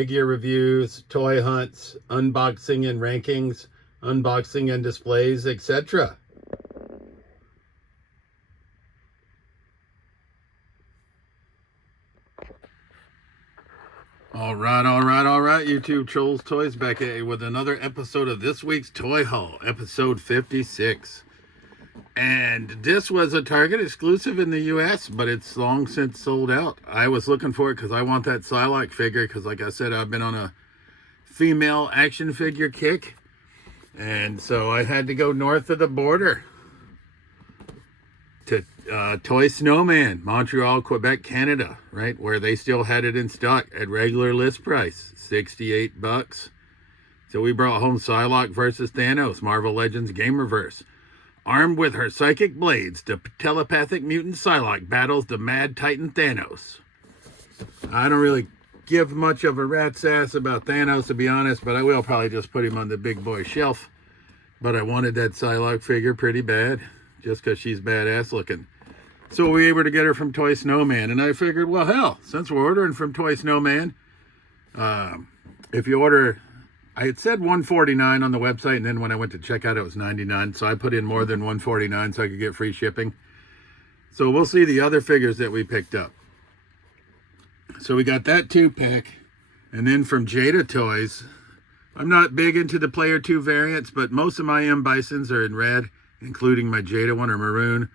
figure reviews, toy hunts, unboxing and rankings, unboxing and displays, etc. All right, YouTube Trolls Toys back at you with another episode of this week's Toy Haul, episode 56. And this was a Target exclusive in the U.S., but it's long since sold out. I was looking for it because I want that Psylocke figure because, like I said, I've been on a female action figure kick. And so I had to go north of the border to Toy Snowman, Montreal, Quebec, Canada, right? Where they still had it in stock at regular list price, $68. So we brought home Psylocke versus Thanos, Marvel Legends Gamerverse. Armed with her psychic blades, the telepathic mutant Psylocke battles the mad titan Thanos. I don't really give much of a rat's ass about Thanos, to be honest, but I will probably just put him on the big boy shelf. But I wanted that Psylocke figure pretty bad, just because she's badass looking. So we were able to get her from Toy Snowman, and I figured, well, hell, since we're ordering from Toy Snowman, if you order, I had said $149 on the website, and then when I went to check out, it was $99, so I put in more than $149 so I could get free shipping. So we'll see the other figures that we picked up. So we got that 2-pack, and then from Jada Toys, I'm not big into the Player 2 variants, but most of my M. Bisons are in red, including my Jada one or maroon.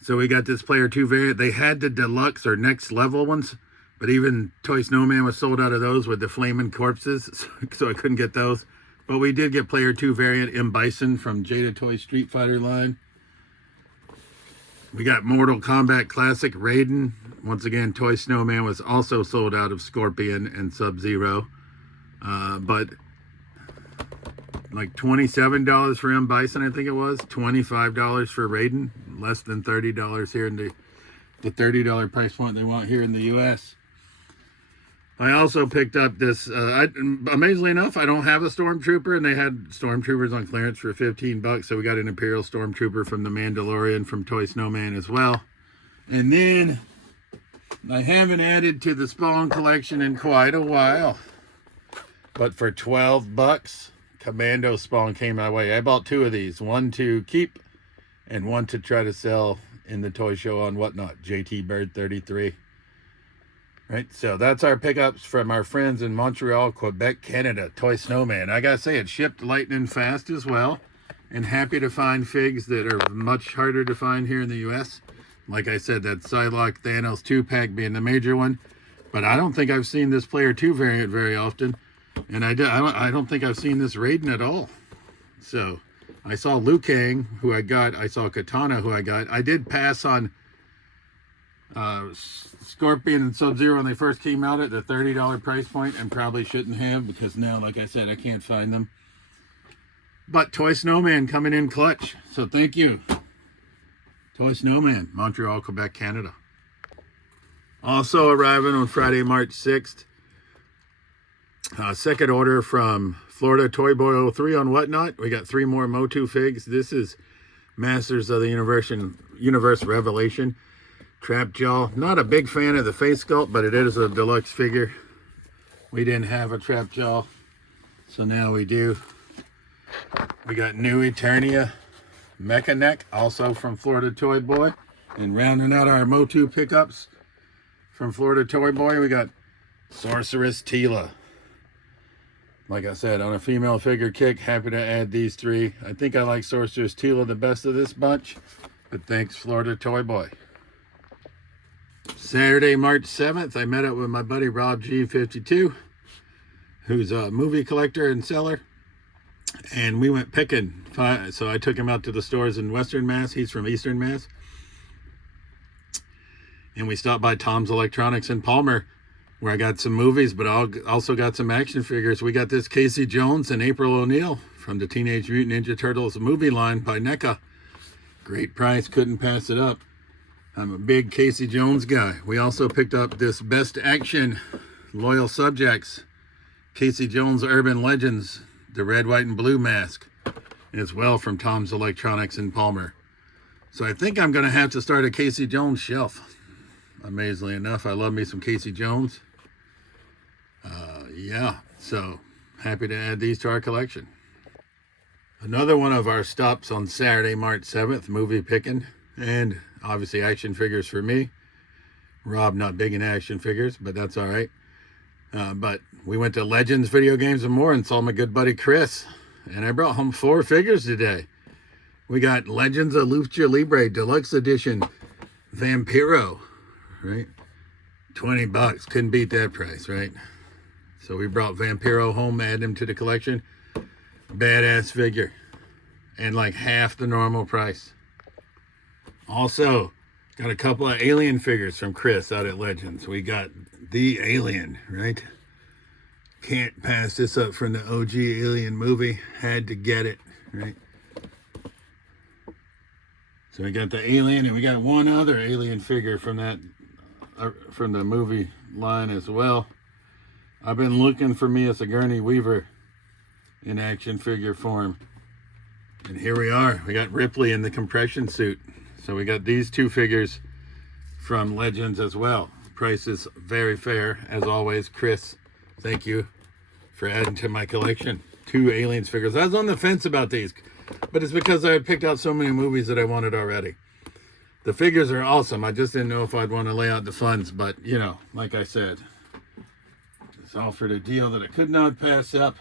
So we got this Player 2 variant. They had the deluxe or next level ones, but even Toy Snowman was sold out of those with the flaming corpses, so I couldn't get those. But we did get Player 2 variant M. Bison from Jada Toy Street Fighter line. We got Mortal Kombat Classic Raiden. Once again, Toy Snowman was also sold out of Scorpion and Sub-Zero. But like $27 for M. Bison, I think it was. $25 for Raiden. Less than $30 here in the $30 price point they want here in the U.S. I also picked up this, amazingly enough, I don't have a Stormtrooper, and they had Stormtroopers on clearance for $15, so we got an Imperial Stormtrooper from The Mandalorian from Toy Snowman as well. And then, I haven't added to the Spawn collection in quite a while, but for $12, Commando Spawn came my way. I bought two of these, one to keep and one to try to sell in the toy show on Whatnot, JT Bird 33. Right, so that's our pickups from our friends in Montreal, Quebec, Canada, Toy Snowman. I gotta say, it shipped lightning fast as well, and happy to find figs that are much harder to find here in the U.S. Like I said, that Psylocke Thanos 2-pack being the major one, but I don't think I've seen this Player 2 variant very often, and I don't think I've seen this Raiden at all. So I saw Liu Kang, who I got. I saw Katana, who I got. I did pass on Scorpion and Sub-Zero when they first came out at the $30 price point, and probably shouldn't have, because now, like I said, I can't find them. But Toy Snowman coming in clutch, so thank you. Toy Snowman, Montreal, Quebec, Canada. Also arriving on Friday, March 6th. Second order from Florida Toy Boy 03 on Whatnot. We got 3 more Motu figs. This is Masters of the Universe Revelation. Trap Jaw. Not a big fan of the face sculpt, but it is a deluxe figure. We didn't have a Trap Jaw, so now we do. We got New Eternia Mecha Neck, also from Florida Toy Boy. And rounding out our Motu pickups from Florida Toy Boy, we got Sorceress Tila. Like I said, on a female figure kick, happy to add these 3. I think I like Sorceress Tila the best of this bunch, but thanks, Florida Toy Boy. Saturday, March 7th, I met up with my buddy Rob G52, who's a movie collector and seller, and we went picking. So I took him out to the stores in Western Mass. He's from Eastern Mass. And we stopped by Tom's Electronics in Palmer, where I got some movies, but I also got some action figures. We got this Casey Jones and April O'Neil from the Teenage Mutant Ninja Turtles movie line by NECA. Great price, couldn't pass it up. I'm a big Casey Jones guy. We also picked up this Best Action Loyal Subjects, Casey Jones Urban Legends, the red, white, and blue mask, as well from Tom's Electronics in Palmer. So I think I'm going to have to start a Casey Jones shelf. Amazingly enough, I love me some Casey Jones. yeah, so happy to add these to our collection. Another one of our stops on Saturday, March 7th, movie picking, and obviously action figures for me. Rob not big in action figures, but that's all right. But we went to Legends Video Games and More and saw my good buddy Chris, and I brought home 4 figures today. We got Legends of Lucha Libre Deluxe Edition Vampiro, right? $20, couldn't beat that price, right? So we brought Vampiro home, added him to the collection. Badass figure, and like half the normal price. Also, got a couple of Alien figures from Chris out at Legends. We got the Alien, right? Can't pass this up from the OG Alien movie. Had to get it, right? So we got the Alien, and we got one other Alien figure from that, from the movie line as well. I've been looking for me a Sigourney Weaver in action figure form, and here we are. We got Ripley in the compression suit. So we got these 2 figures from Legends as well. Price is very fair as always. Chris, thank you for adding to my collection 2 Aliens figures. I was on the fence about these, but it's because I had picked out so many movies that I wanted already. The figures are awesome. I just didn't know if I'd want to lay out the funds, but you know, like I said, it's offered a deal that I could not pass up.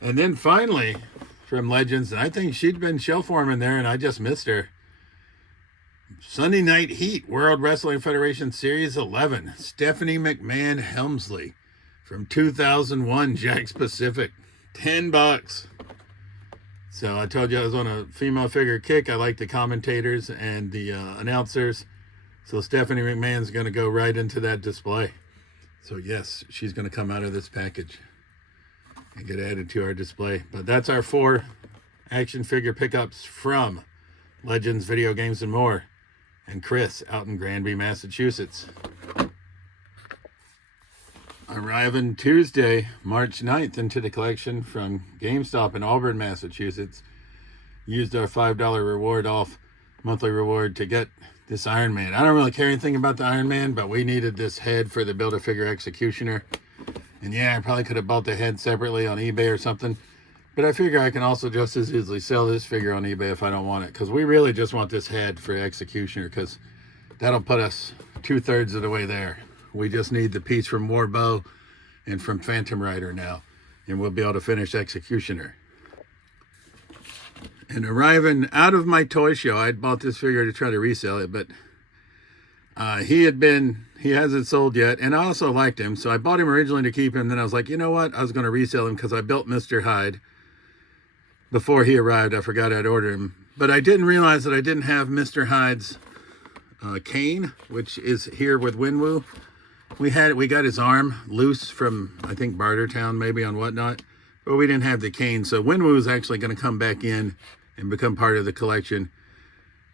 And then finally, from Legends, and I think she'd been shell forming there, and I just missed her. Sunday Night Heat, World Wrestling Federation Series 11. Stephanie McMahon Helmsley from 2001, Jakks Pacific. $10. So I told you I was on a female figure kick. I like the commentators and the announcers. So Stephanie McMahon's going to go right into that display. So yes, she's going to come out of this package and get added to our display. But that's our 4 action figure pickups from Legends Video Games and More and Chris out in Granby, Massachusetts. Arriving Tuesday, March 9th into the collection from GameStop in Auburn, Massachusetts. Used our $5 reward off monthly reward to get this Iron Man. I don't really care anything about the Iron Man, but we needed this head for the Build-A-Figure Executioner. And yeah, I probably could have bought the head separately on eBay or something. But I figure I can also just as easily sell this figure on eBay if I don't want it. Because we really just want this head for Executioner, because that'll put us 2/3 of the way there. We just need the piece from Warbow and from Phantom Rider now. And we'll be able to finish Executioner. And arriving out of my toy show, I'd bought this figure to try to resell it, but he hasn't sold yet, and I also liked him, so I bought him originally to keep him. Then I was like, you know what, I was going to resell him because I built Mr. Hyde before he arrived. I forgot I'd ordered him, but I didn't realize that I didn't have Mr. Hyde's cane, which is here with Winwoo. We got his arm loose from, I think, Bartertown maybe on Whatnot, but we didn't have the cane. So Winwoo is actually going to come back in and become part of the collection.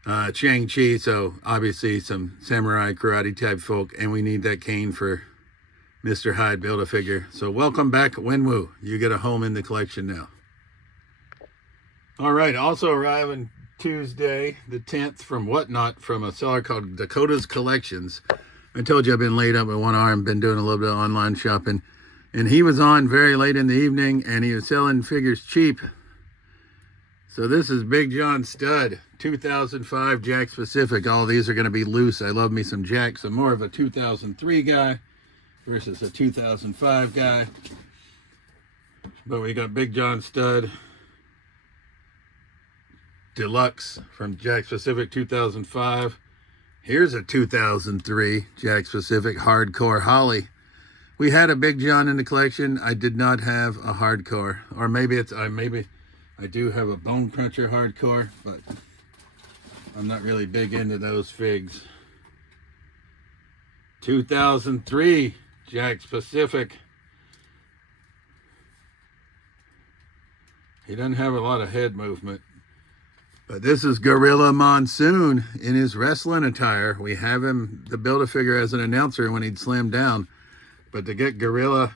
Shang-Chi, so obviously some samurai karate type folk, and we need that cane for Mr. Hyde Build-A-Figure. So welcome back, Winwoo. You get a home in the collection now. All right, also arriving Tuesday, the 10th, from Whatnot, from a seller called Dakota's Collections. I told you I've been laid up with one arm, been doing a little bit of online shopping, and he was on very late in the evening, and he was selling figures cheap. So this is Big John Stud, 2005 Jakks Pacific. All these are going to be loose. I love me some Jakks. I'm more of a 2003 guy versus a 2005 guy. But we got Big John Stud Deluxe from Jakks Pacific 2005. Here's a 2003 Jakks Pacific Hardcore Holly. We had a Big John in the collection. I did not have a hardcore, or maybe I do have a Bone Cruncher hardcore, but I'm not really big into those figs. 2003 Jakks Pacific. He doesn't have a lot of head movement. But this is Gorilla Monsoon in his wrestling attire. We have him, the Build-A-Figure, as an announcer when he'd slam down. But to get Gorilla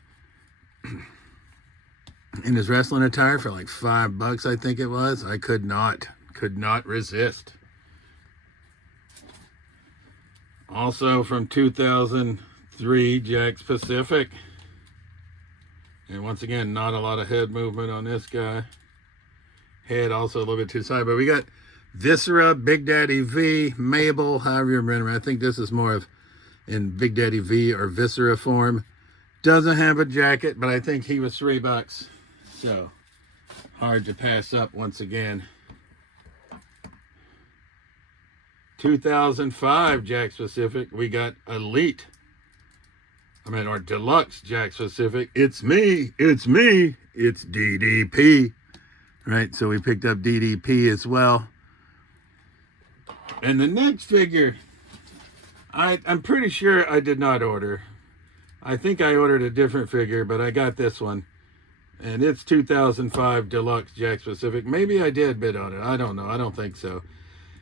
in his wrestling attire for like $5, I think it was, I could not resist. Also from 2003 Jakks Pacific, And once again, not a lot of head movement on this guy. Head also a little bit too side, but we got Viscera, Big Daddy V, Mabel, however you remember. I think this is more of in Big Daddy V or Viscera form. Doesn't have a jacket, but I think he was $3. So hard to pass up once again. 2005 Jack Specific. We got Elite. Or Deluxe Jack Specific. It's me. It's me. It's DDP. Right, so we picked up DDP as well. And the next figure, I'm pretty sure I did not order. I think I ordered a different figure, but I got this one. And it's 2005 Deluxe Jack Specific. Maybe I did bid on it. I don't know. I don't think so.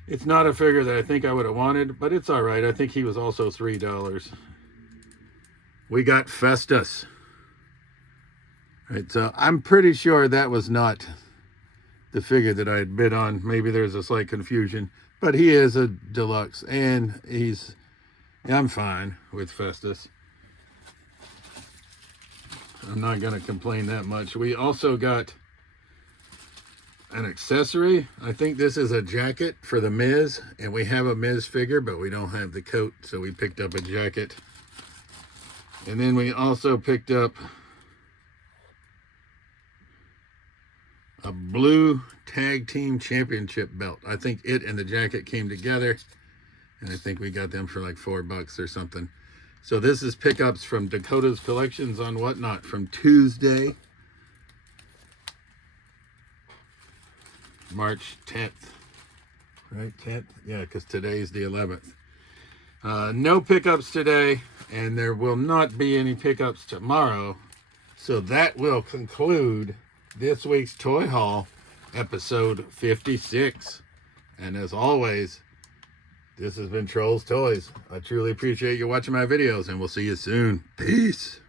It's not a figure that I think I would have wanted, but it's all right. I think he was also $3. We got Festus. Right, so I'm pretty sure that was not the figure that I had bid on. Maybe there's a slight confusion, but he is a deluxe, and I'm fine with Festus. I'm not going to complain that much. We also got an accessory. I think this is a jacket for the Miz, and we have a Miz figure, but we don't have the coat, so we picked up a jacket. And then we also picked up a blue tag team championship belt. I think it and the jacket came together, and I think we got them for like $4 or something. So this is pickups from Dakota's Collections on Whatnot from Tuesday, March 10th. Right, 10th? Yeah, because today's the 11th. No pickups today, and there will not be any pickups tomorrow. So that will conclude this week's Toy Haul, episode 56. And as always, this has been Trolls Toys. I truly appreciate you watching my videos, and we'll see you soon. Peace.